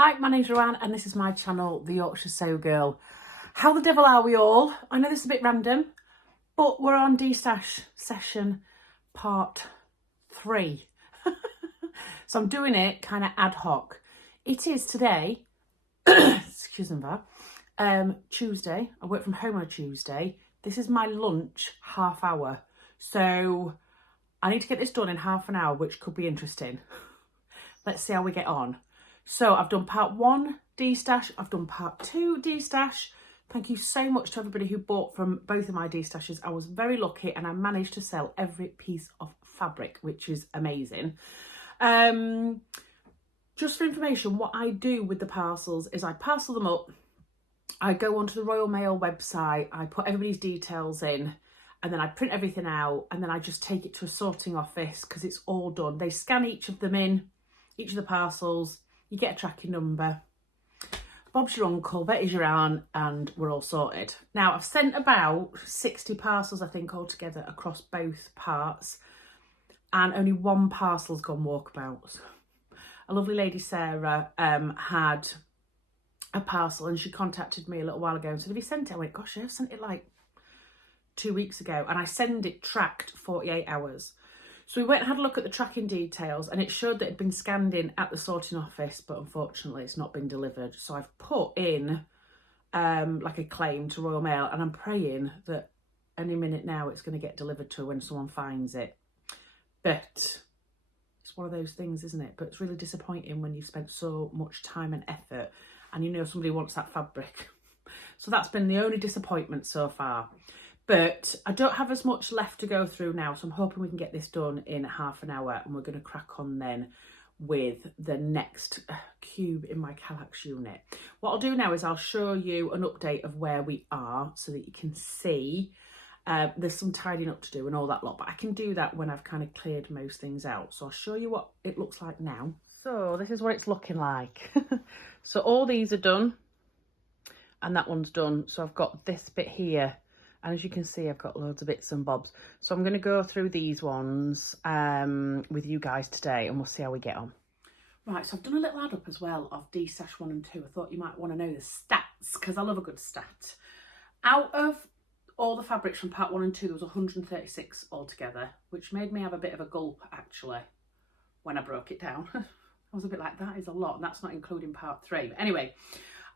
Hi, my name's Ruan and this is my channel, The Yorkshire Sew Girl. How the devil are we all? I know this is a bit random, but we're on D-Stash session part 3. So I'm doing it kind of ad hoc. It is today, excuse me, Tuesday. I work from home on a Tuesday. This is my lunch half hour. So I need to get this done in half an hour, which could be interesting. Let's see how we get on. So I've done part 1 D-Stash, I've done part 2 D-Stash. Thank you so much to everybody who bought from both of my D-Stashes. I was very lucky and I managed to sell every piece of fabric, which is amazing. Just for information, what I do with the parcels is I parcel them up, I go onto the Royal Mail website, I put everybody's details in, and then I print everything out, and then I just take it to a sorting office because it's all done. They scan each of them in, each of the parcels. You get a tracking number. Bob's your uncle, Betty's your aunt, and we're all sorted. Now, I've sent about 60 parcels, I think, altogether across both parts, and only one parcel's gone walkabouts. A lovely lady, Sarah, had a parcel and she contacted me a little while ago and said, have you sent it? I went, gosh, I've sent it like 2 weeks ago, and I send it tracked 48 hours. So we went and had a look at the tracking details and it showed that it had been scanned in at the sorting office, but unfortunately it's not been delivered. So I've put in like a claim to Royal Mail, and I'm praying that any minute now it's going to get delivered to her when someone finds it. But it's one of those things, isn't it? But it's really disappointing when you've spent so much time and effort and you know somebody wants that fabric. So that's been the only disappointment so far. But I don't have as much left to go through now, so I'm hoping we can get this done in half an hour, and we're going to crack on then with the next cube in my Kallax unit. What I'll do now is I'll show you an update of where we are so that you can see. There's some tidying up to do and all that lot, but I can do that when I've kind of cleared most things out. So I'll show you what it looks like now. So this is what it's looking like. So all these are done and that one's done. So I've got this bit here. And as you can see, I've got loads of bits and bobs. So I'm going to go through these ones with you guys today, and we'll see how we get on. Right, so I've done a little add up as well of D-Stash 1 and 2. I thought you might want to know the stats because I love a good stat. Out of all the fabrics from part 1 and 2, there was 136 altogether, which made me have a bit of a gulp actually when I broke it down. I was a bit like, that is a lot, and that's not including part 3. But anyway,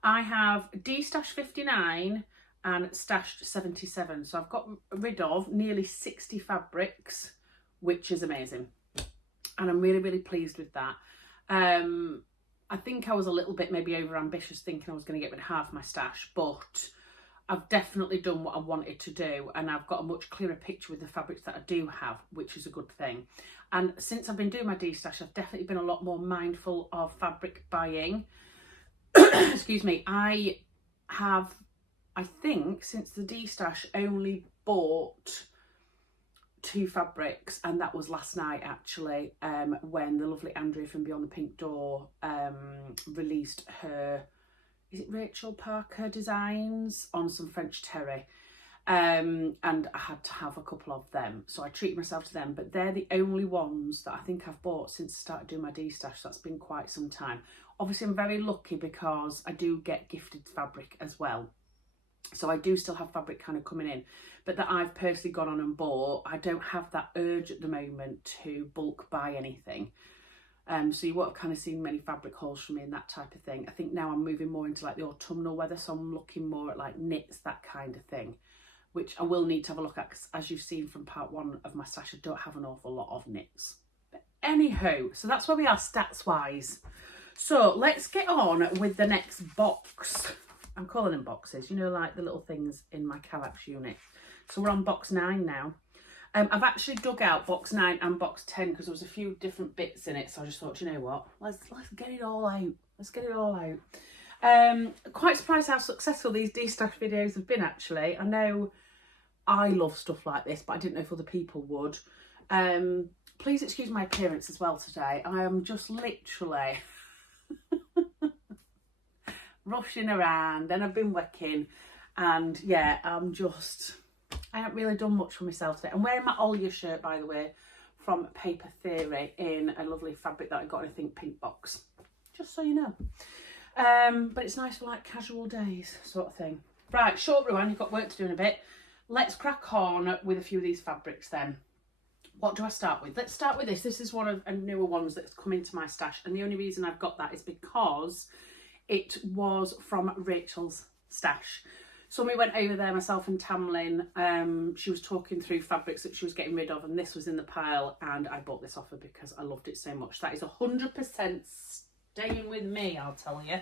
I have D-Stash 59 and stashed 77. So I've got rid of nearly 60 fabrics, which is amazing. And I'm really, really pleased with that. I think I was a little bit maybe over ambitious thinking I was going to get rid of half my stash, but I've definitely done what I wanted to do, and I've got a much clearer picture with the fabrics that I do have, which is a good thing. And since I've been doing my D-Stash, I've definitely been a lot more mindful of fabric buying. Excuse me. I think since the D-Stash only bought 2 fabrics, and that was last night actually, when the lovely Andrea from Beyond the Pink Door released her, is it Rachel Parker designs on some French terry, and I had to have a couple of them, so I treat myself to them. But they're the only ones that I think I've bought since I started doing my D-Stash. So that's been quite some time. Obviously I'm very lucky because I do get gifted fabric as well. So I do still have fabric kind of coming in, but that I've personally gone on and bought. I don't have that urge at the moment to bulk buy anything. So you won't have kind of seen many fabric hauls from me and that type of thing. I think now I'm moving more into like the autumnal weather, so I'm looking more at like knits, that kind of thing, which I will need to have a look at because as you've seen from part 1 of my stash, I don't have an awful lot of knits. But anywho, so that's where we are stats wise. So let's get on with the next box. I'm calling them boxes, you know, like the little things in my Kallax unit. So we're on box 9 now. I've actually dug out box 9 and box 10 because there was a few different bits in it. So I just thought, you know what, let's get it all out. Let's get it all out. Quite surprised how successful these D-Stash videos have been actually. I know I love stuff like this, but I didn't know if other people would. Please excuse my appearance as well today. I am just literally rushing around, and I've been working, and yeah, I haven't really done much for myself today. I'm wearing my Olya shirt, by the way, from Paper Theory in a lovely fabric that I got in a Think Pink box, just so you know. But it's nice for like casual days sort of thing. Right, short Ruan, you've got work to do in a bit. Let's crack on with a few of these fabrics then. What do I start with? Let's start with this. This is one of the newer ones that's come into my stash, and the only reason I've got that is because it was from Rachel's stash. So we went over there, myself and Tamlin. She was talking through fabrics that she was getting rid of, and this was in the pile, and I bought this off her because I loved it so much. That is 100% staying with me, I'll tell you.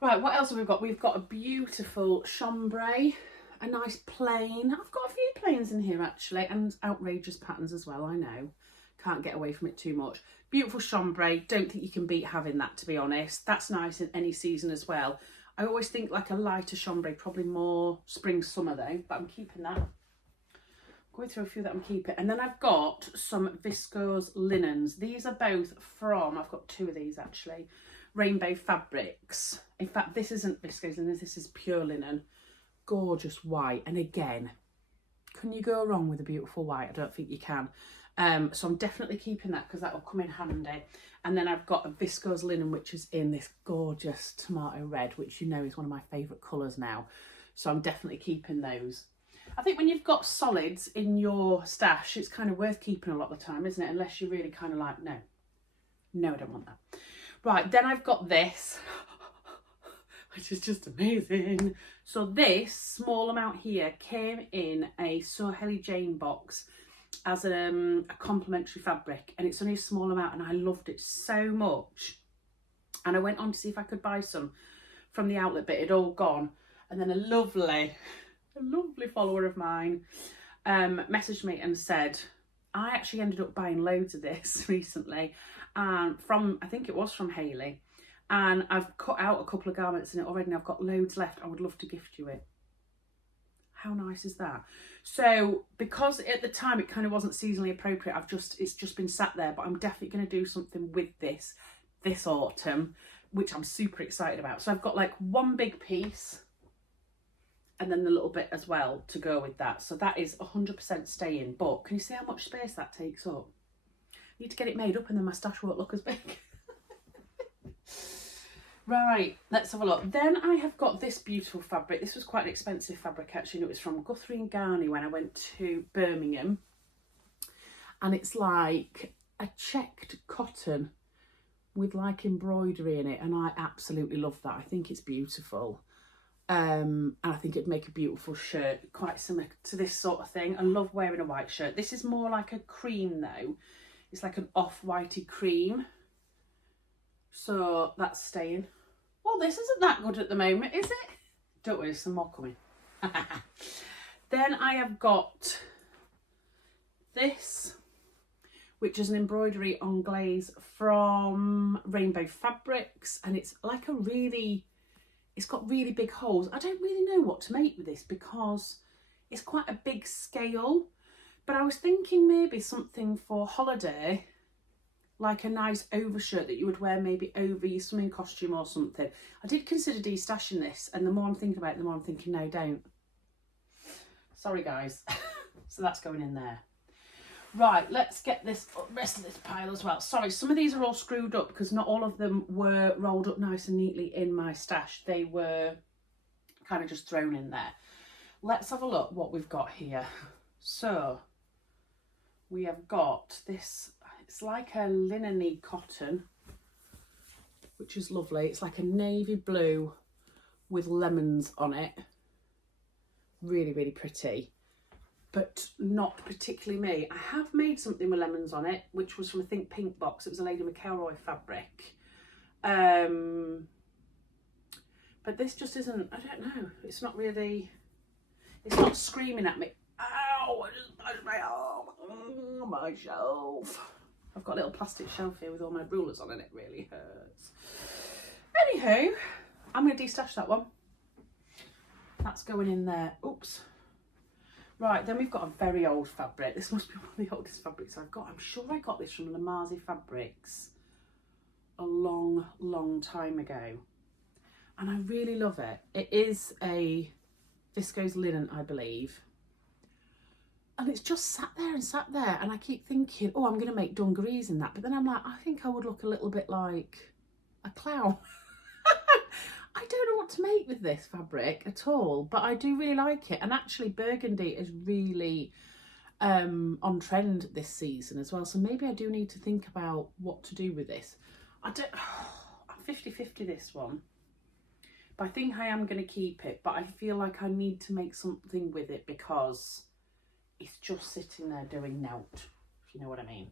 Right, what else have we got? We've got a beautiful chambray, a nice plain. I've got a few plains in here actually, and outrageous patterns as well, I know. Can't get away from it too much. Beautiful chambray. Don't think you can beat having that, to be honest. That's nice in any season as well. I always think like a lighter chambray, probably more spring, summer though, but I'm keeping that. Going through a few that I'm keeping. And then I've got some viscose linens. These are both from, I've got two of these actually, Rainbow Fabrics. In fact, this isn't viscose linens, this is pure linen. Gorgeous white. And again, can you go wrong with a beautiful white? I don't think you can. So I'm definitely keeping that because that will come in handy. And then I've got a viscose linen, which is in this gorgeous tomato red, which you know is one of my favourite colours now. So I'm definitely keeping those. I think when you've got solids in your stash, it's kind of worth keeping a lot of the time, isn't it? Unless you're really kind of like, no, I don't want that. Right, then I've got this, which is just amazing. So this small amount here came in a Soheli Jane box as a complimentary fabric, and it's only a small amount, and I loved it so much. And I went on to see if I could buy some from the outlet, but it'd all gone. And then a lovely follower of mine messaged me and said, I actually ended up buying loads of this recently, from, I think it was from Hayley, and I've cut out a couple of garments in it already and I've got loads left. I would love to gift you it. How nice is that? So because at the time it kind of wasn't seasonally appropriate, it's just been sat there, but I'm definitely going to do something with this autumn, which I'm super excited about. So I've got like one big piece and then the little bit as well to go with that. So that is 100% staying. But can you see how much space that takes up? I need to get it made up and then my stash won't look as big. Right, let's have a look. Then I have got this beautiful fabric. This was quite an expensive fabric actually. And it was from Guthrie and Garney when I went to Birmingham. And it's like a checked cotton with like embroidery in it. And I absolutely love that. I think it's beautiful. And I think it'd make a beautiful shirt, quite similar to this sort of thing. I love wearing a white shirt. This is more like a cream though. It's like an off-whitey cream. So that's staying. Well, this isn't that good at the moment, is it? Don't worry, there's some more coming. Then I have got this, which is an embroidery on glaze from Rainbow Fabrics. And it's like it's got really big holes. I don't really know what to make with this because it's quite a big scale. But I was thinking maybe something for holiday, like a nice overshirt that you would wear maybe over your swimming costume or something. I did consider destashing this, and the more I'm thinking about it, the more I'm thinking, no, don't. Sorry, guys. So that's going in there. Right, let's get this rest of this pile as well. Sorry, some of these are all screwed up because not all of them were rolled up nice and neatly in my stash. They were kind of just thrown in there. Let's have a look what we've got here. So we have got this, it's like a linen-y cotton, which is lovely. It's like a navy blue with lemons on it. Really, really pretty, but not particularly me. I have made something with lemons on it, which was from a Think Pink box. It was a Lady McElroy fabric. But this just isn't, I don't know. It's not really, it's not screaming at me. Ow, I just punched my arm. Oh, my shelf. I've got a little plastic shelf here with all my rulers on and it really hurts. Anywho, I'm going to destash that one. That's going in there. Oops. Right, then we've got a very old fabric. This must be one of the oldest fabrics I've got. I'm sure I got this from Lamazi Fabrics a long, long time ago. And I really love it. It is a viscose linen, I believe. And it's just sat there and sat there. And I keep thinking, I'm going to make dungarees in that. But then I'm like, I think I would look a little bit like a clown. to make with this fabric at all, but I do really like it. And actually burgundy is really on trend this season as well, so maybe I do need to think about what to do with this. I'm 50-50 this one, but I think I am going to keep it, but I feel like I need to make something with it because it's just sitting there doing naught, if you know what I mean.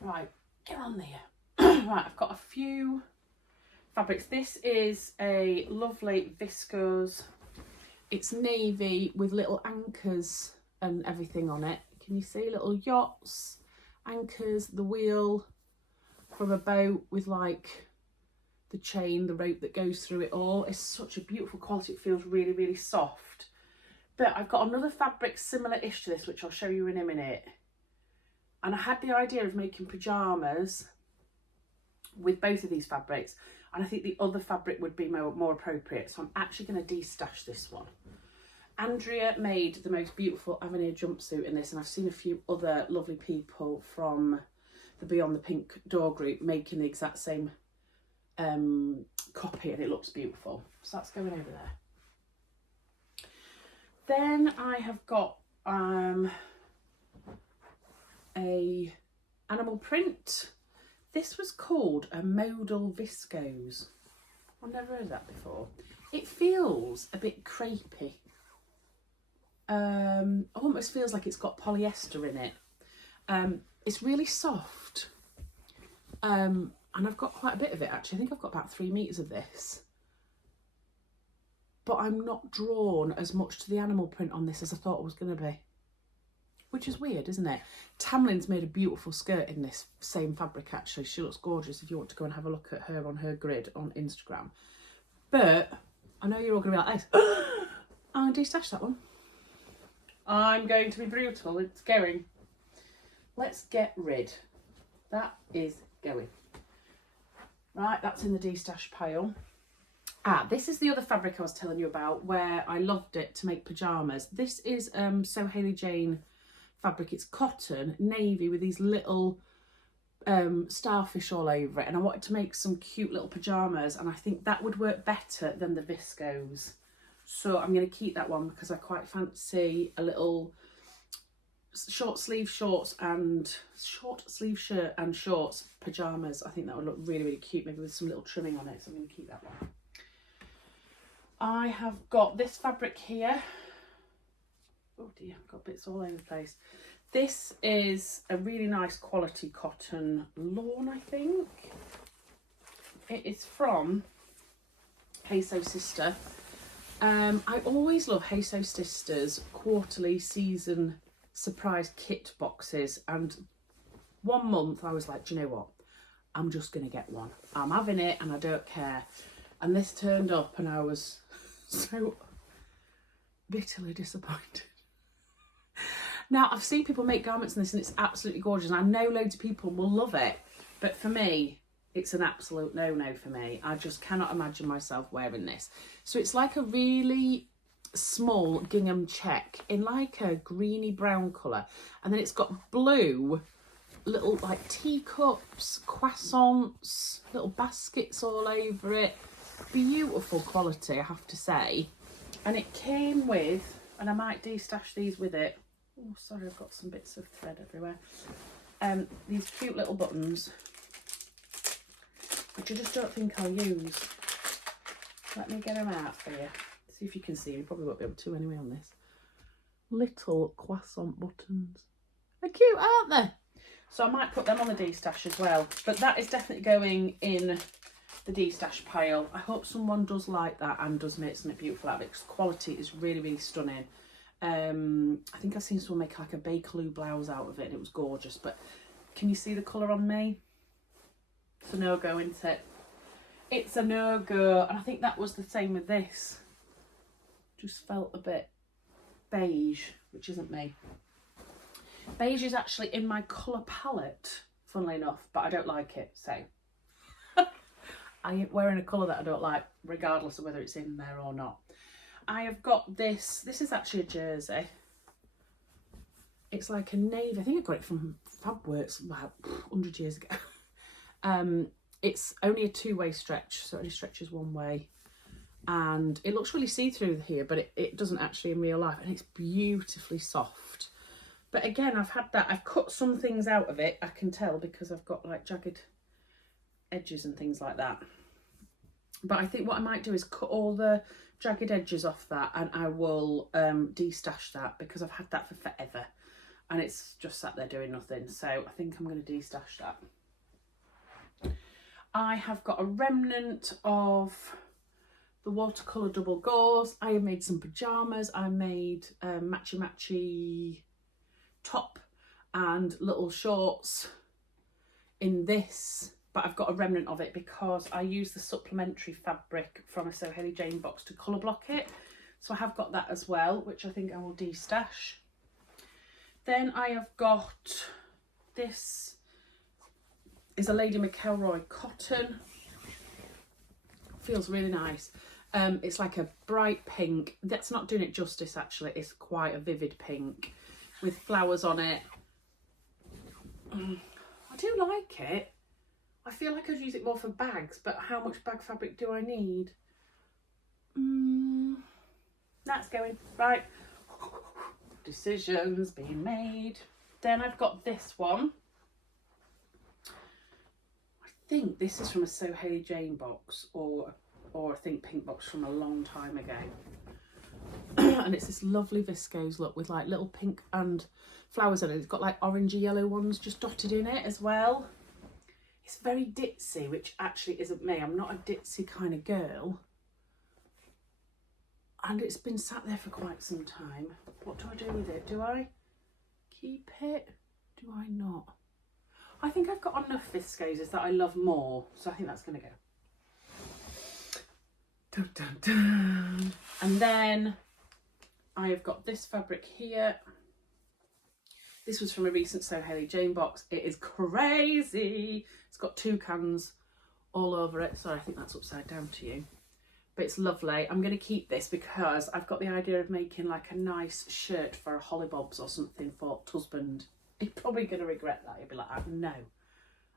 Right, get on there. Right, I've got a few fabrics. This is a lovely viscose. It's navy with little anchors and everything on it. Can you see little yachts, anchors, the wheel from a boat with like the chain, the rope that goes through it all. It's such a beautiful quality. It feels really, really soft. But I've got another fabric similar-ish to this, which I'll show you in a minute. And I had the idea of making pyjamas with both of these fabrics. And I think the other fabric would be more appropriate. So I'm actually going to de-stash this one. Andrea made the most beautiful Avenir jumpsuit in this. And I've seen a few other lovely people from the Beyond the Pink Door group making the exact same copy. And it looks beautiful. So that's going over there. Then I have got a animal print. This was called a modal viscose. I've never heard of that before. It feels a bit crepey. Almost feels like it's got polyester in it. It's really soft. And I've got quite a bit of it actually. I think I've got about 3 meters of this. But I'm not drawn as much to the animal print on this as I thought I was going to be. Which is weird, isn't it? Tamlin's made a beautiful skirt in this same fabric, actually. She looks gorgeous if you want to go and have a look at her on her grid on Instagram. But I know you're all going to be like this. I'm going to de-stash that one. I'm going to be brutal. It's going. Let's get rid. That is going. Right, that's in the de-stash pile. This is the other fabric I was telling you about where I loved it to make pyjamas. This is So Hayley Jane fabric. It's cotton, navy with these little starfish all over it. And I wanted to make some cute little pyjamas and I think that would work better than the viscose. So I'm going to keep that one because I quite fancy a little short sleeve shorts and short sleeve shirt and shorts pyjamas. I think that would look really, really cute, maybe with some little trimming on it. So I'm going to keep that one. I have got this fabric here. Oh dear, I've got bits all over the place. This is a really nice quality cotton lawn, I think. It is from Hey So Sister. I always love Hey So Sister's quarterly season surprise kit boxes. And 1 month I was like, do you know what? I'm just going to get one. I'm having it and I don't care. And this turned up and I was so bitterly disappointed. Now, I've seen people make garments in this and it's absolutely gorgeous. And I know loads of people will love it. But for me, it's an absolute no-no for me. I just cannot imagine myself wearing this. So it's like a really small gingham check in like a greeny brown colour. And then it's got blue little like teacups, croissants, little baskets all over it. Beautiful quality, I have to say. And it came with, and I might de-stash these with it. Oh, sorry, I've got some bits of thread everywhere. These cute little buttons, which I just don't think I'll use. Let me get them out for you. See if you can see them. You probably won't be able to anyway on this. Little croissant buttons. They're cute, aren't they? So I might put them on the de-stash as well. But that is definitely going in the de-stash pile. I hope someone does like that and does make something beautiful out of it, because quality is really, really stunning. I think I've seen someone make like a Bakerloo blouse out of it and it was gorgeous, but can you see the colour on me? It's a no-go, isn't it? It's a no-go, and I think that was the same with this. Just felt a bit beige, which isn't me. Beige is actually in my colour palette, funnily enough, but I don't like it, so I ain't wearing a colour that I don't like, regardless of whether it's in there or not. I have got this. This is actually a jersey. It's like a navy. I think I got it from Fabworks about 100 years ago. It's only a two-way stretch, so it only stretches one way. And it looks really see-through here, but it doesn't actually in real life, and it's beautifully soft. But again, I've cut some things out of it, I can tell, because I've got like jagged edges and things like that. But I think what I might do is cut all the jagged edges off that, and I will de-stash that, because I've had that for forever and it's just sat there doing nothing. So I think I'm going to de-stash that. I have got a remnant of the watercolour double gauze. I have made some pyjamas. I made matchy top and little shorts in this, but I've got a remnant of it because I used the supplementary fabric from a So Hayley Jane box to colour block it. So I have got that as well, which I think I will de-stash. Then I have got, this is a Lady McElroy cotton. Feels really nice. It's like a bright pink. That's not doing it justice actually. It's quite a vivid pink with flowers on it. I do like it. I feel like I'd use it more for bags, but how much bag fabric do I need? That's going right. Decisions being made. Then I've got this one. I think this is from a So Hayley Jane box, or I think pink box from a long time ago. And it's this lovely viscose look with like little pink and flowers in it. It's got like orangey yellow ones just dotted in it as well. It's very ditzy, which actually isn't me. I'm not a ditzy kind of girl. And it's been sat there for quite some time. What do I do with it? Do I keep it? Do I not? I think I've got enough viscoses that I love more, so I think that's going to go. Dun, dun, dun. And then I have got this fabric here. This was from a recent So Hayley Jane box. It is crazy. It's got toucans all over it. Sorry, I think that's upside down to you. But it's lovely. I'm going to keep this because I've got the idea of making like a nice shirt for a hollybobs or something for husband. He's probably going to regret that. He'll be like, no,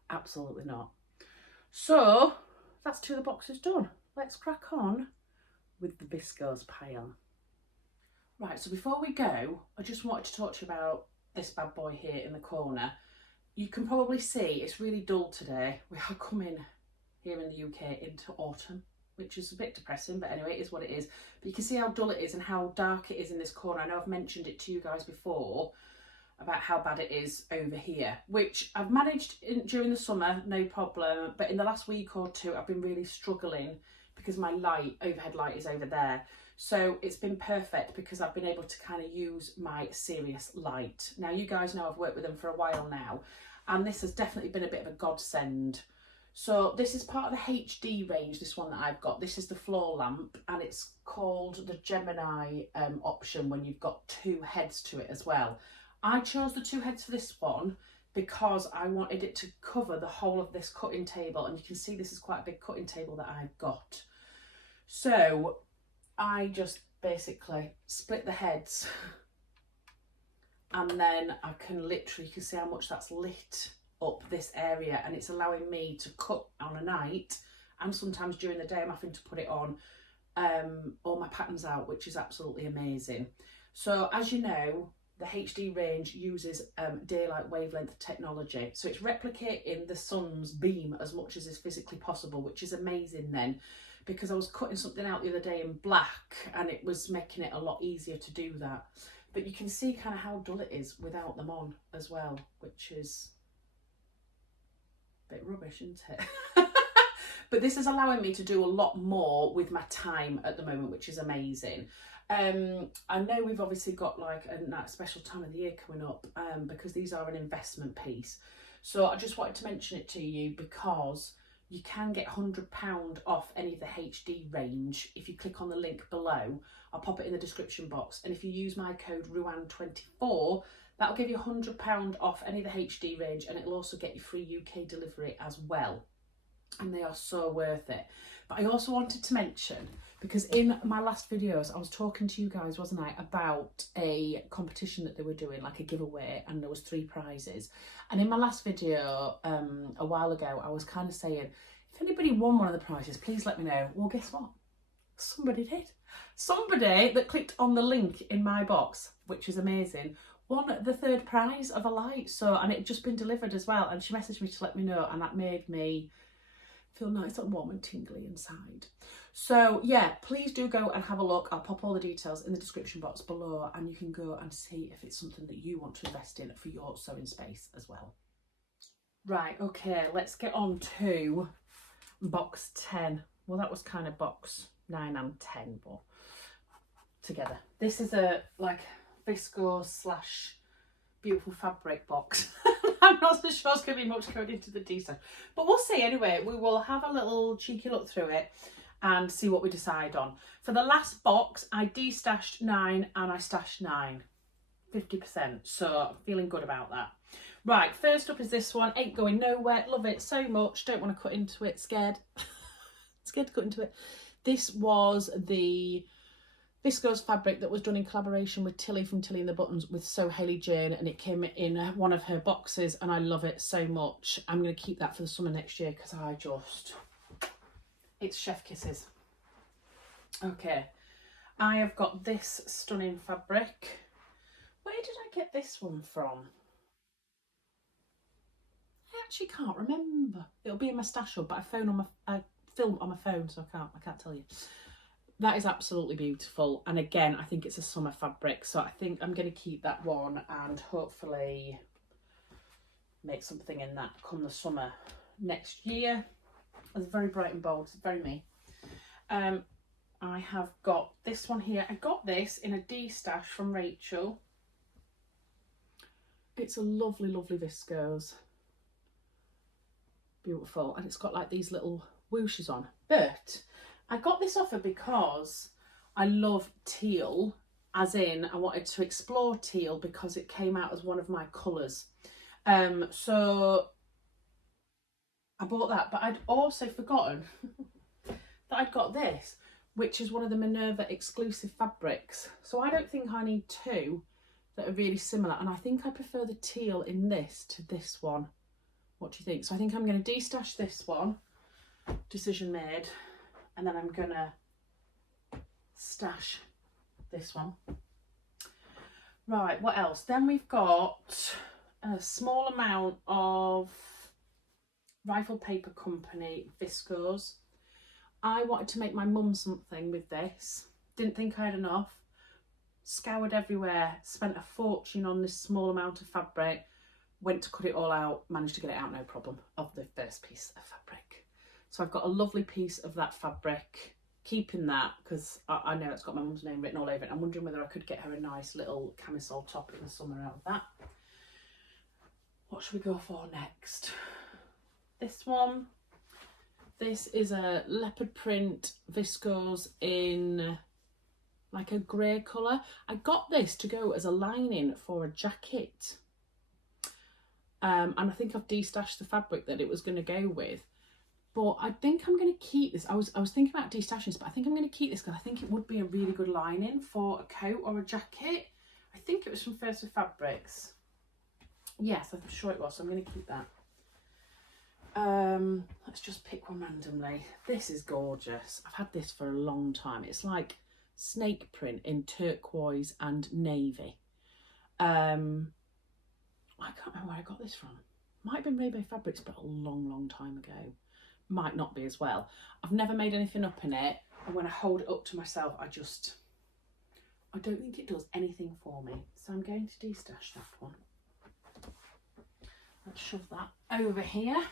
absolutely not. So that's two of the boxes done. Let's crack on with the viscose pile. Right, so before we go, I just wanted to talk to you about this bad boy here in the corner. You can probably see it's really dull today. We are coming here in the UK into autumn, which is a bit depressing, but anyway, it is what it is. But you can see how dull it is and how dark it is in this corner. I know I've mentioned it to you guys before about how bad it is over here, which I've managed during the summer, no problem. But in the last week or two, I've been really struggling because my overhead light is over there. So it's been perfect because I've been able to kind of use my Sirius light. Now, you guys know I've worked with them for a while now, and this has definitely been a bit of a godsend. So this is part of the HD range, this one that I've got. This is the floor lamp, and it's called the Gemini option when you've got two heads to it as well. I chose the two heads for this one because I wanted it to cover the whole of this cutting table, and you can see this is quite a big cutting table that I've got. So I just basically split the heads, and then I can literally, you can see how much that's lit up this area, and it's allowing me to cut on a night, and sometimes during the day I'm having to put it on all my patterns out, which is absolutely amazing. So as you know, the HD range uses daylight wavelength technology, so it's replicating the sun's beam as much as is physically possible, which is amazing then, because I was cutting something out the other day in black and it was making it a lot easier to do that. But you can see kind of how dull it is without them on as well, which is a bit rubbish, isn't it? But this is allowing me to do a lot more with my time at the moment, which is amazing. I know we've obviously got like a special time of the year coming up because these are an investment piece. So I just wanted to mention it to you because you can get £100 off any of the HD range if you click on the link below. I'll pop it in the description box. And if you use my code RUAN24, that'll give you £100 off any of the HD range, and it'll also get you free UK delivery as well. and they are so worth it. But I also wanted to mention, because in my last videos I was talking to you guys, wasn't I, about a competition that they were doing, like a giveaway, and there was 3 prizes. And in my last video a while ago, I was kind of saying, if anybody won one of the prizes, please let me know. Well, guess what? Somebody did. Somebody that clicked on the link in my box, which is amazing, won the 3rd prize of a light. So, and it had just been delivered as well, and she messaged me to let me know, and that made me feel nice and warm and tingly inside. So yeah, please do go and have a look. I'll pop all the details in the description box below, and you can go and see if it's something that you want to invest in for your sewing space as well. Right, okay, let's get on to box 10. Well, that was kind of box 9 and 10, but together. This is a like viscose / beautiful fabric box. I'm not so sure it's going to be much going into the detail, but we'll see anyway. We will have a little cheeky look through it and see what we decide on. For the last box, I destashed 9 and I stashed 9, 50%. So I'm feeling good about that. Right, first up is this one. Ain't going nowhere. Love it so much. Don't want to cut into it. Scared. Scared to cut into it. This was the viscose fabric that was done in collaboration with Tilly from Tilly and the Buttons with Sew Hayley Jane, and it came in one of her boxes, and I love it so much. I'm going to keep that for the summer next year because it's chef kisses. Okay, I have got this stunning fabric. Where did I get this one from? I actually can't remember. It'll be in my stash up, but I film on my phone, so I can't tell you. That is absolutely beautiful, and again, I think it's a summer fabric, so I think I'm going to keep that one and hopefully make something in that come the summer next year. It's very bright and bold. It's very me. I have got this one here. I got this in a D-stash from Rachel. It's a lovely, lovely viscose. Beautiful, and it's got like these little whooshes on, but I got this offer because I love teal, as in I wanted to explore teal because it came out as one of my colours. So I bought that, but I'd also forgotten that I'd got this, which is one of the Minerva exclusive fabrics. So I don't think I need 2 that are really similar, and I think I prefer the teal in this to this one. What do you think? So I think I'm going to destash this one, decision made, and then I'm going to stash this one. Right, what else? Then we've got a small amount of Rifle Paper Company viscose. I wanted to make my mum something with this. Didn't think I had enough. Scoured everywhere, spent a fortune on this small amount of fabric. Went to cut it all out, managed to get it out no problem, of the first piece of fabric. So I've got a lovely piece of that fabric, keeping that because I know it's got my mum's name written all over it. I'm wondering whether I could get her a nice little camisole top in the summer out of that. What should we go for next? This one. This is a leopard print viscose in like a grey colour. I got this to go as a lining for a jacket. And I think I've destashed the fabric that it was going to go with, but I think I'm going to keep this. I was thinking about destashing this, but I think I'm going to keep this because I think it would be a really good lining for a coat or a jacket. I think it was from First of Fabrics. Yes, I'm sure it was, so I'm going to keep that. Let's just pick one randomly. This is gorgeous. I've had this for a long time. It's like snake print in turquoise and navy. I can't remember where I got this from. Might have been Rainbow Fabrics, but a long, long time ago. Might not be as well. I've never made anything up in it, and when I hold it up to myself, I don't think it does anything for me. So I'm going to destash that one. Let's shove that over here.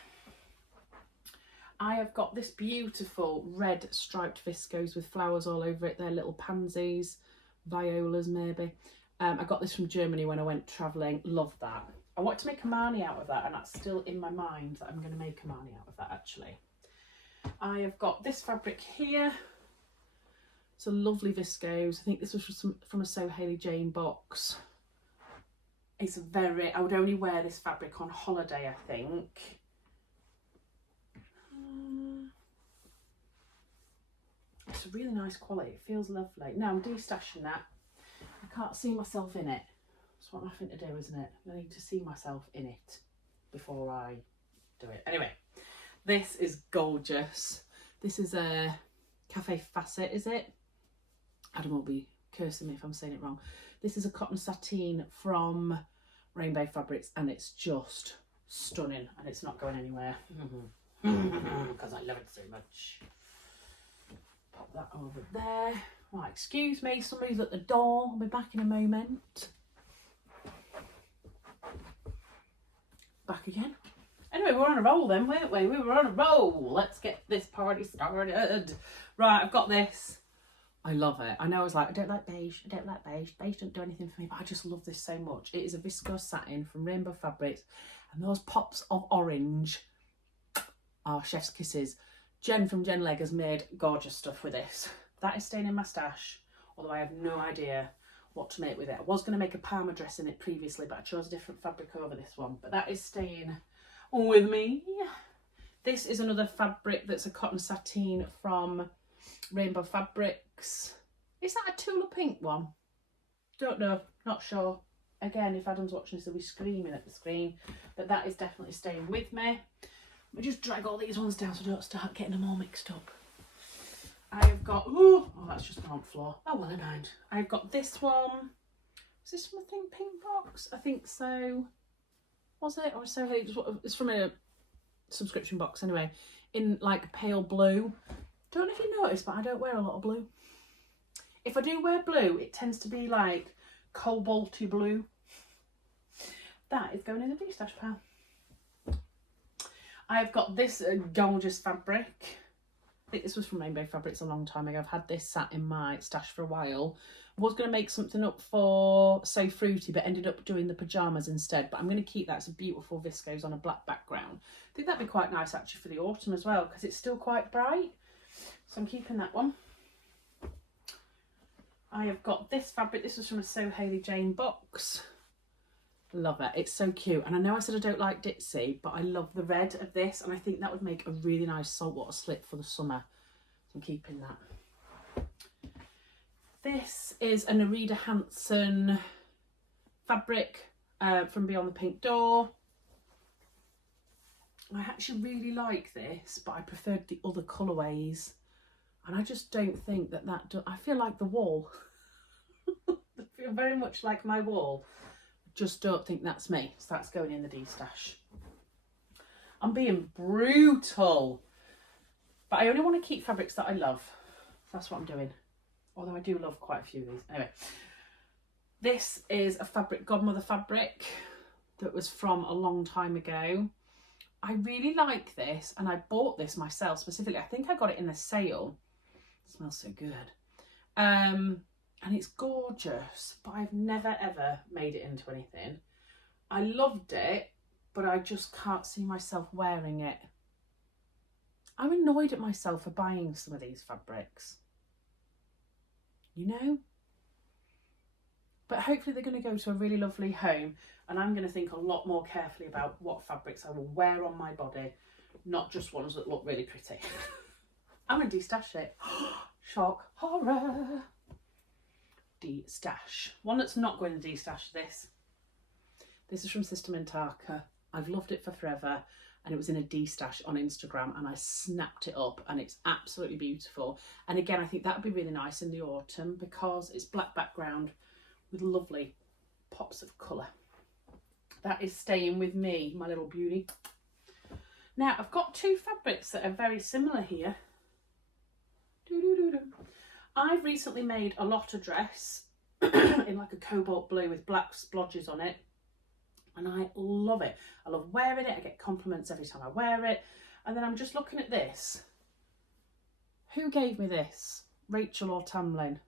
I have got this beautiful red striped viscose with flowers all over it. They're little pansies, violas maybe. I got this from Germany when I went travelling. Love that. I want to make a marnie out of that, and that's still in my mind that I'm going to make a marnie out of that actually. I have got this fabric here. It's a lovely viscose. I think this was from a Sew Hayley Jane box. It's I would only wear this fabric on holiday, I think. It's a really nice quality. It feels lovely. Now I'm de-stashing that. I can't see myself in it. That's what I'm having to do, isn't it? I need to see myself in it before I do it. Anyway, this is gorgeous. This is a Cafe Facet, is it? Adam will be cursing me if I'm saying it wrong. This is a cotton sateen from Rainbow Fabrics, and it's just stunning, and it's not going anywhere because I love it so much. Pop that over there. Right, excuse me, somebody's at the door. I'll be back in a moment. Back again. Anyway, we're on a roll then, weren't we? We were on a roll. Let's get this party started. Right, I've got this. I love it. I know I was like, I don't like beige. I don't like beige. Beige don't do anything for me, but I just love this so much. It is a viscose satin from Rainbow Fabrics, and those pops of orange are chef's kisses. Jen from Jen Leg has made gorgeous stuff with this. That is staying in my stash, although I have no idea what to make with it. I was going to make a Parma dress in it previously, but I chose a different fabric over this one. But that is staying with me. This is another fabric that's a cotton sateen from Rainbow Fabrics. Is that a Tula Pink one? Don't know, not sure. Again, if Adam's watching this, he'll be screaming at the screen. But that is definitely staying with me. Let me just drag all these ones down so I don't start getting them all mixed up. I've got, oh, that's just my aunt floor. Oh, well, never mind. I've got this one. Is this from a Think Pink box? I think so. Was it? Or so it's from a subscription box anyway, in like pale blue. Don't know if you noticed, but I don't wear a lot of blue. If I do wear blue, it tends to be like cobalty blue. That is going in the de-stash pile. I've got this gorgeous fabric. I think this was from Rainbow Fabrics a long time ago. I've had this sat in my stash for a while. I was going to make something up for So Fruity, but ended up doing the pyjamas instead. But I'm going to keep that. It's a beautiful viscose on a black background. I think that'd be quite nice actually for the autumn as well, because it's still quite bright. So I'm keeping that one. I have got this fabric. This was from a So Hayley Jane box. Love it. It's so cute. And I know I said I don't like Ditzy, but I love the red of this. And I think that would make a really nice saltwater slip for the summer. So I'm keeping that. This is a Nerida Hansen fabric from Beyond the Pink Door. I actually really like this, but I preferred the other colourways. And I just don't think that I feel like the wall. I feel very much like my wall. Just don't think that's me, so that's going in the de-stash. I'm being brutal, but I only want to keep fabrics that I love. That's what I'm doing, although I do love quite a few of these. Anyway, this is a fabric, Godmother fabric, that was from a long time ago. I really like this, and I bought this myself specifically. I think I got it in a sale. It smells so good. And it's gorgeous, but I've never ever made it into anything. I loved it, but I just can't see myself wearing it. I'm annoyed at myself for buying some of these fabrics, you know? But hopefully they're going to go to a really lovely home, and I'm going to think a lot more carefully about what fabrics I will wear on my body, not just ones that look really pretty. I'm going to de-stash it. Shock, horror. De-stash. One that's not going to de-stash this. This is from Sister Mintaka. I've loved it for forever, and it was in a de-stash on Instagram, and I snapped it up, and it's absolutely beautiful. And again, I think that would be really nice in the autumn because it's black background with lovely pops of colour. That is staying with me, my little beauty. Now, I've got two fabrics that are very similar here. I've recently made a lotta dress in like a cobalt blue with black splodges on it, and I love it. I love wearing it. I get compliments every time I wear it. And then I'm just looking at this. Who gave me this? Rachel or Tamlin?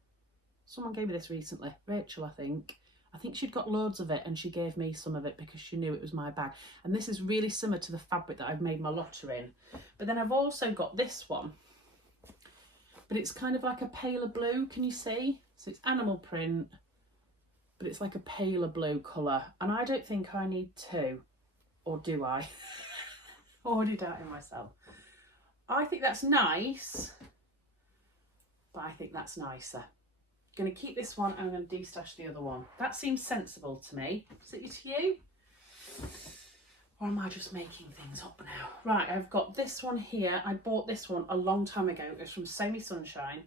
Someone gave me this recently. Rachel, I think. I think she'd got loads of it and she gave me some of it because she knew it was my bag. And this is really similar to the fabric that I've made my lotta in. But then I've also got this one. But it's kind of like a paler blue, can you see? So it's animal print, but it's like a paler blue colour. And I don't think I need two, or do I? Already doubting myself. I think that's nice, but I think that's nicer. Going to keep this one and I'm going to destash the other one. That seems sensible to me. Is it to you? Or am I just making things up now? Right, I've got this one here. I bought this one a long time ago. It was from Sew Me Sunshine.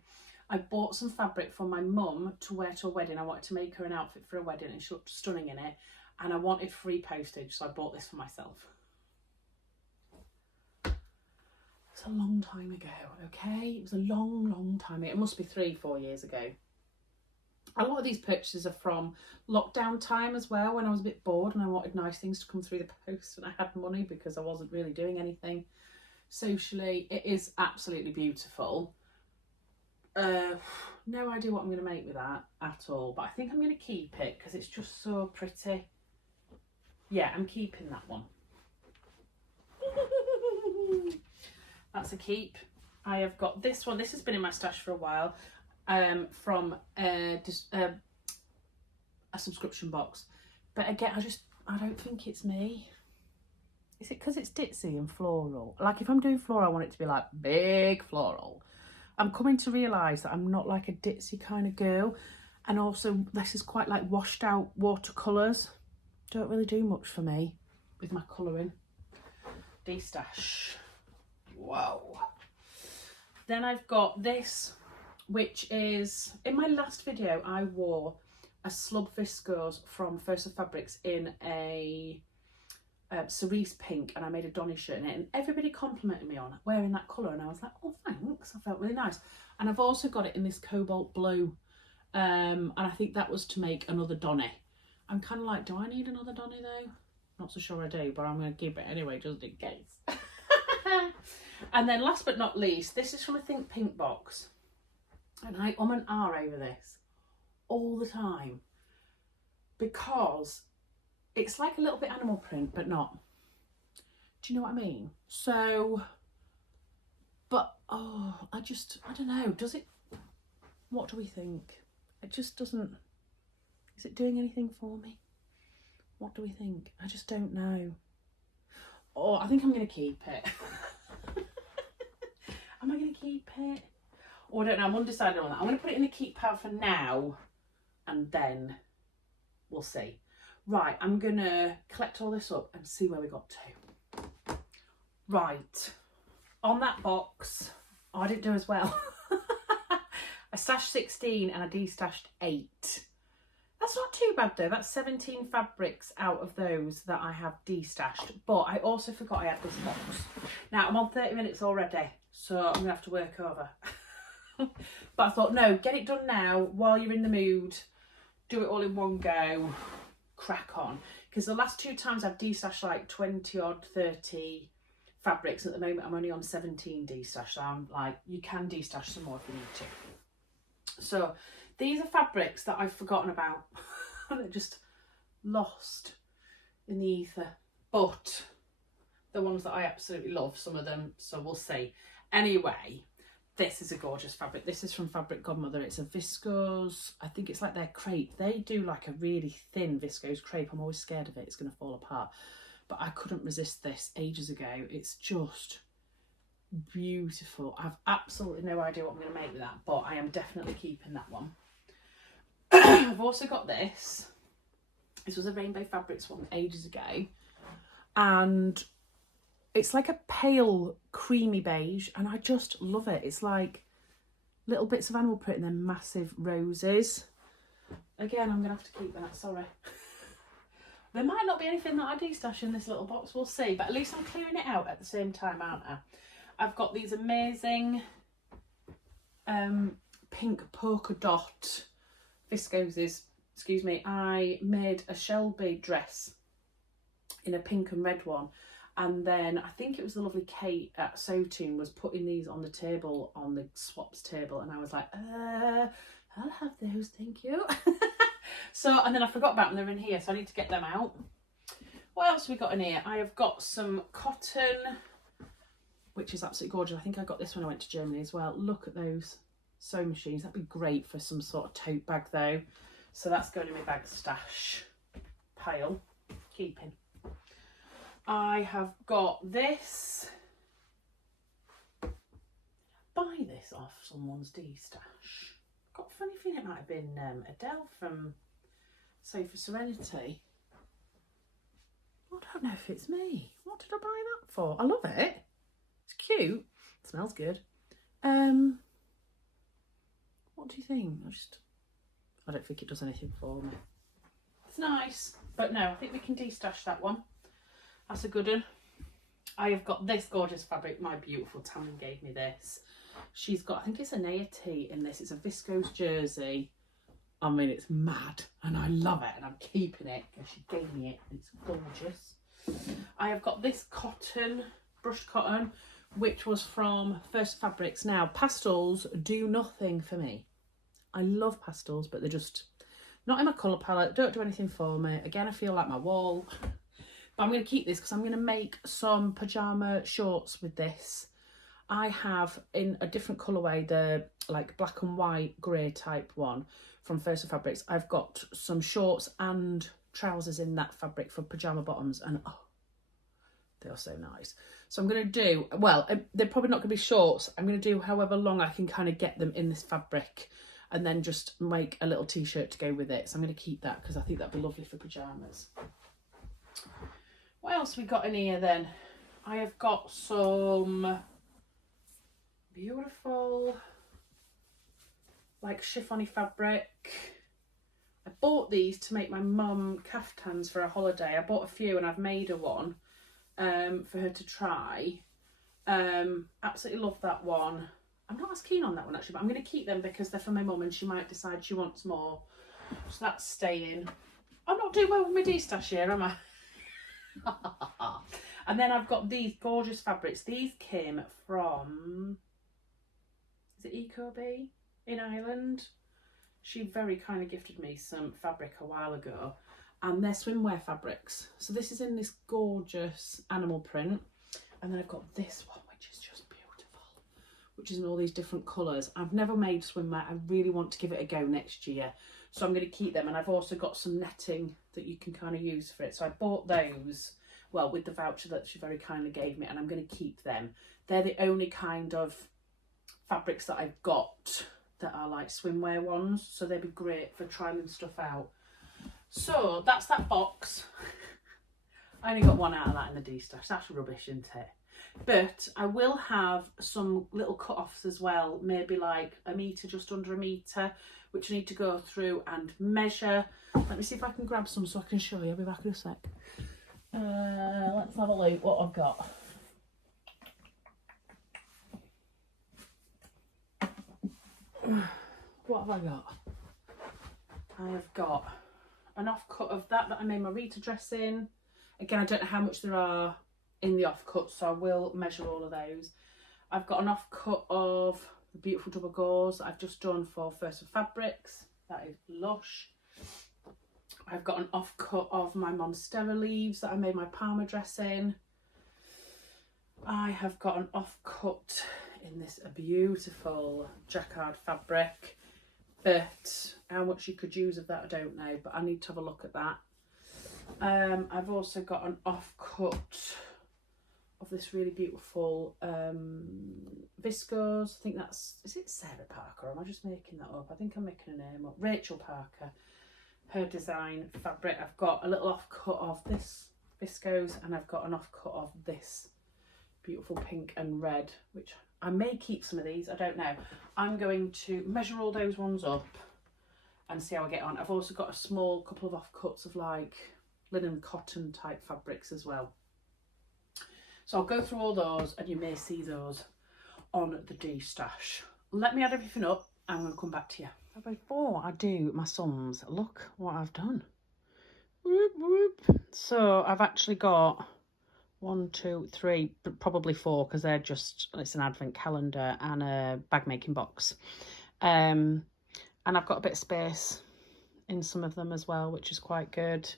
I bought some fabric for my mum to wear to a wedding. I wanted to make her an outfit for a wedding and she looked stunning in it. And I wanted free postage, so I bought this for myself. It's a long time ago, okay? It was a long, long time ago. It must be 3-4 years ago. A lot of these purchases are from lockdown time as well, when I was a bit bored and I wanted nice things to come through the post and I had money because I wasn't really doing anything socially. It is absolutely beautiful. No idea what I'm going to make with that at all, but I think I'm going to keep it because it's just so pretty. Yeah, I'm keeping that one. That's a keep. I have got this one. This has been in my stash for a while. From a subscription box, but again I don't think it's me. Is it because it's ditzy and floral? Like if I'm doing floral I want it to be like big floral. I'm coming to realise that I'm not like a ditzy kind of girl, and also this is quite like washed out watercolours. Don't really do much for me with my colouring. Destash. Wow. Then I've got this, which is, in my last video I wore a slub viscose from First of Fabrics in a cerise pink, and I made a Donny shirt in it, and everybody complimented me on wearing that colour, and I was like, oh thanks, I felt really nice. And I've also got it in this cobalt blue, and I think that was to make another Donny. I'm kind of like, do I need another Donny though? Not so sure I do, but I'm going to keep it anyway just in case. And then last but not least, this is from a Think Pink box. And I and ah over this all the time because it's like a little bit animal print, but not. Do you know what I mean? So, but, oh, I don't know. Does it, what do we think? It just doesn't, is it doing anything for me? What do we think? I just don't know. Oh, I think I'm going to keep it. Am I going to keep it? Oh, I don't know, I'm undecided on that. I'm going to put it in the keep pile for now and then we'll see. Right, I'm going to collect all this up and see where we got to. Right, on that box, oh, I didn't do as well. I stashed 16 and I destashed 8. That's not too bad though. That's 17 fabrics out of those that I have destashed. But I also forgot I had this box. Now, I'm on 30 minutes already, so I'm going to have to work over. But I thought, no, get it done now while you're in the mood. Do it all in one go. Crack on. Because the last 2 times I've destashed like 20 odd, 30 fabrics. At the moment, I'm only on 17 destashed. So I'm like, you can destash some more if you need to. So these are fabrics that I've forgotten about. They're just lost in the ether. But the ones that I absolutely love, some of them. So we'll see. Anyway. This is a gorgeous fabric. This is from Fabric Godmother. It's a viscose. I think it's like their crepe. They do like a really thin viscose crepe. I'm always scared of it. It's going to fall apart. But I couldn't resist this ages ago. It's just beautiful. I've absolutely no idea what I'm going to make with that, but I am definitely keeping that one. I've also got this. This was a Rainbow Fabrics one ages ago. And it's like a pale creamy beige and I just love it. It's like little bits of animal print and then massive roses. Again, I'm going to have to keep that, sorry. There might not be anything that I destash in this little box, we'll see. But at least I'm clearing it out at the same time, aren't I? I've got these amazing pink polka dot viscoses. Excuse me, I made a Shelby dress in a pink and red one. And then I think it was the lovely Kate at Sewtoon was putting these on the table, on the swaps table. And I was like, I'll have those, thank you. So, and then I forgot about them, they're in here. So I need to get them out. What else have we got in here? I have got some cotton, which is absolutely gorgeous. I think I got this when I went to Germany as well. Look at those sewing machines. That'd be great for some sort of tote bag though. So that's going in my bag stash pile. Keeping. I have got this. Buy this this off someone's D-stash. Got a funny feeling it might have been Adele from Sofa Serenity. I don't know if it's me. What did I buy that for? I love it. It's cute. It smells good. What do you think? I don't think it does anything for me. It's nice, but no, I think we can de-stash that one. That's a good one. I have got this gorgeous fabric. My beautiful Tammin gave me this. She's got, I think it's a Naya tee in this. It's a viscose jersey. I mean, it's mad and I love it and I'm keeping it because she gave me it. It's gorgeous. I have got this cotton, brushed cotton, which was from First Fabrics. Now, pastels do nothing for me. I love pastels, but they're just not in my colour palette. Don't do anything for me. Again, I feel like my wall. But I'm going to keep this because I'm going to make some pyjama shorts with this. I have in a different colourway, the like black and white grey type one from First Fabrics. I've got some shorts and trousers in that fabric for pyjama bottoms, and oh, they are so nice. So I'm going to do, well, they're probably not going to be shorts. I'm going to do however long I can kind of get them in this fabric and then just make a little t-shirt to go with it. So I'm going to keep that because I think that'd be lovely for pyjamas. What else we got in here then? I have got some beautiful like chiffony fabric. I bought these to make my mum caftans for a holiday. I bought a few and I've made her one for her to try. Absolutely love that one. I'm not as keen on that one actually, but I'm going to keep them because they're for my mum and she might decide she wants more. So that's staying. I'm not doing well with my D-stash here, am I? And then I've got these gorgeous fabrics. These came from, is it Ecobee in Ireland? She very kindly gifted me some fabric a while ago, and they're swimwear fabrics. So this is in this gorgeous animal print, and then I've got this one which is just beautiful, which is in all these different colours. I've never made swimwear. I really want to give it a go next year, so I'm going to keep them. And I've also got some netting that you can kind of use for it. So I bought those, well, with the voucher that she very kindly gave me, and I'm going to keep them. They're the only kind of fabrics that I've got that are like swimwear ones, so they'd be great for trying stuff out. So that's that box. I only got one out of that in the D-stash. That's rubbish, isn't it? But I will have some little cut-offs as well, maybe like a metre, just under a metre, which I need to go through and measure. Let me see if I can grab some so I can show you. I'll be back in a sec. Let's have a look what I've got. What have I got? I have got an offcut of that I made my Rita dress in. Again, I don't know how much there are in the offcut, so I will measure all of those. I've got an offcut of the beautiful double gauze that I've just done for First Fabrics. That is lush. I've got an offcut of my Monstera leaves that I made my Parma dress in. I have got an offcut in this beautiful jacquard fabric, but how much you could use of that I don't know, but I need to have a look at that. I've also got an offcut of this really beautiful viscose. I think that's, is it Sarah Parker or am I just making that up? I think I'm making a name up. Rachel Parker, her design fabric. I've got a little offcut of this viscose, and I've got an offcut of this beautiful pink and red, which I may keep some of these, I don't know. I'm going to measure all those ones up and see how I get on. I've also got a small couple of offcuts of like linen cotton type fabrics as well. So I'll go through all those and you may see those on the D-stash. Let me add everything up and I'm going to come back to you. Before I do my sums, look what I've done. Whoop, whoop. So I've actually got 1, 2, 3, probably 4, because they're just, it's an advent calendar and a bag making box. And I've got a bit of space in some of them as well, which is quite good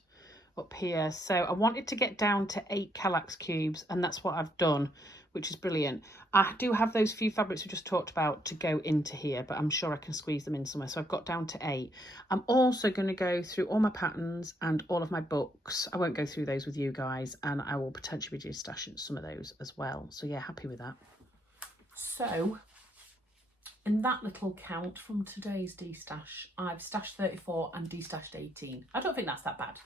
up here. So I wanted to get down to 8 Kallax cubes, and that's what I've done, which is brilliant. I do have those few fabrics we just talked about to go into here, but I'm sure I can squeeze them in somewhere. So I've got down to 8. I'm also going to go through all my patterns and all of my books. I won't go through those with you guys, and I will potentially be stashing some of those as well. So yeah, happy with that. So in that little count from today's de-stash, I've stashed 34 and de-stashed 18. I don't think that's that bad,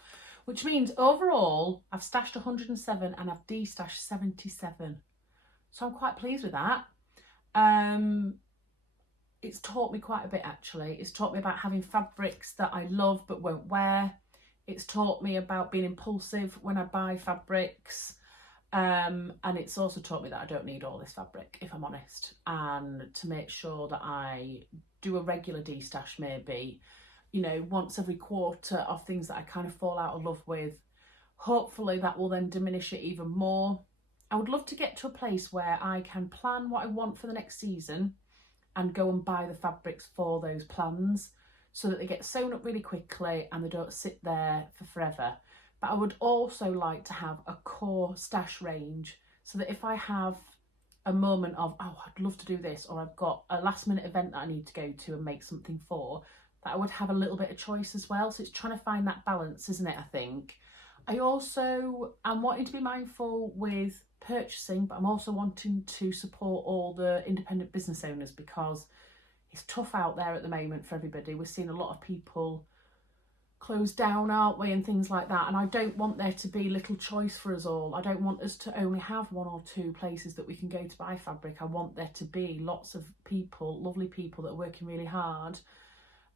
which means overall I've stashed 107 and I've de-stashed 77. So I'm quite pleased with that. It's taught me quite a bit, actually. It's taught me about having fabrics that I love but won't wear. It's taught me about being impulsive when I buy fabrics. And it's also taught me that I don't need all this fabric, if I'm honest, and to make sure that I do a regular de-stash, maybe, you know, once every quarter, of things that I kind of fall out of love with. Hopefully that will then diminish it even more. I would love to get to a place where I can plan what I want for the next season and go and buy the fabrics for those plans so that they get sewn up really quickly and they don't sit there for forever. But I would also like to have a core stash range so that if I have a moment of, oh, I'd love to do this, or I've got a last minute event that I need to go to and make something for, that I would have a little bit of choice as well. So it's trying to find that balance, isn't it, I think. I also am wanting to be mindful with purchasing, but I'm also wanting to support all the independent business owners because it's tough out there at the moment for everybody. We're seeing a lot of people close down, aren't we, and things like that, and I don't want there to be little choice for us all. I don't want us to only have one or two places that we can go to buy fabric. I want there to be lots of people, lovely people that are working really hard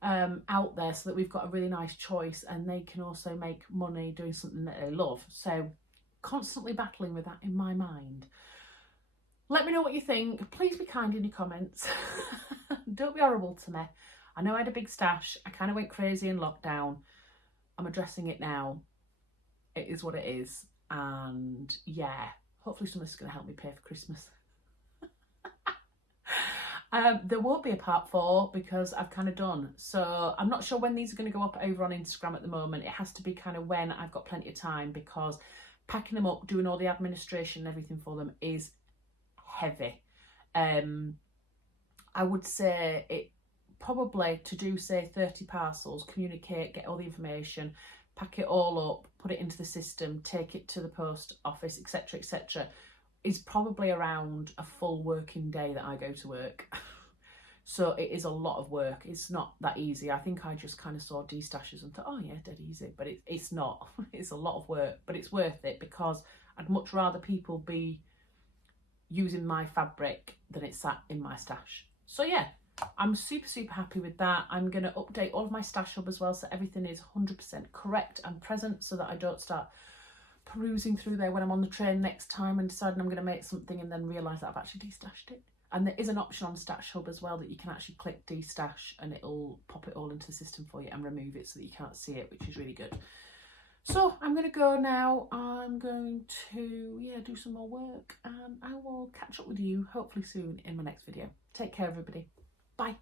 out there, so that we've got a really nice choice and they can also make money doing something that they love. So constantly battling with that in my mind. Let me know what you think. Please be kind in your comments. Don't be horrible to me. I know I had a big stash. I kind of went crazy in lockdown. I'm addressing it now. It is what it is. And yeah, hopefully someone's going to help me pay for Christmas. There won't be a part 4 because I've kind of done. So I'm not sure when these are going to go up over on Instagram at the moment. It has to be kind of when I've got plenty of time, because packing them up, doing all the administration and everything for them is heavy. I would say it probably to do, say, 30 parcels, communicate, get all the information, pack it all up, put it into the system, take it to the post office, etc., etc., is probably around a full working day that I go to work. So it is a lot of work. It's not that easy. I think I just kind of saw de-stashes and thought, oh yeah, dead easy, but it's not. It's a lot of work, but it's worth it because I'd much rather people be using my fabric than it's sat in my stash. So yeah, I'm super, super happy with that. I'm going to update all of my stash hub as well, so everything is 100% correct and present, so that I don't start perusing through there when I'm on the train next time and deciding I'm going to make something and then realise that I've actually de-stashed it. And there is an option on Stash Hub as well that you can actually click de-stash and it'll pop it all into the system for you and remove it so that you can't see it, which is really good. So I'm going to go now. I'm going to, do some more work, and I will catch up with you hopefully soon in my next video. Take care, everybody. Bye.